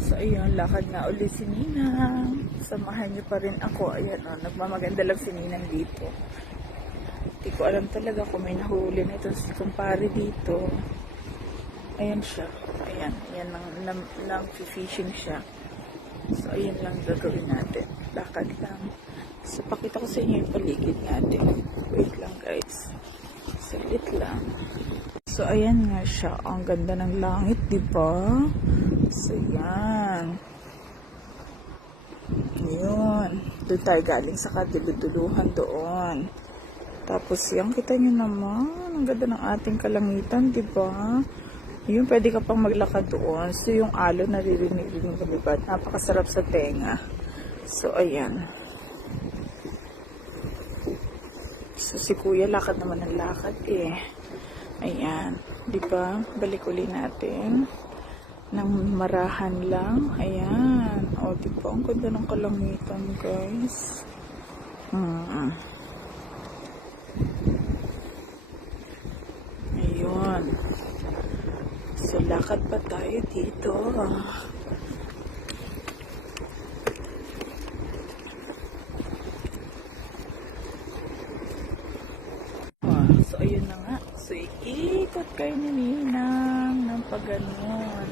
So, ayun, lakad na ulit si Ninang. Samahan niyo pa rin ako. Ayan, oh, nagmamaganda lang si Ninang dito. Hindi ko alam talaga kung may nahuli na ito si kumpare dito. Ayan siya. Ayan, ayan lang fishing siya. So, ayan lang gagawin natin. Lakad lang. So, pakita ko sa inyo yung paligid natin. Wait lang, guys. Salit lang. So, ayan nga siya. Ang ganda ng langit, diba? So, yan. Yun. Doon tayo galing sa kaduluduluhan doon. Tapos, yan, kita nyo naman. Ang ganda ng ating kalangitan, diba? Yun, pwede ka pang maglakad doon. So, yung alon, naririnig-rinig kami ba? Napakasarap sa tenga. So, ayan. So, si kuya, lakad naman ng lakad eh. Ayan. Diba? Balik uli natin. Nang marahan lang. Ayan. O, diba? Ang ganda ng kalangitan, guys. Ayun. So, lakad pa tayo dito. So, ayun na nga. So, iikot kayo ni Ninang ng pagganon.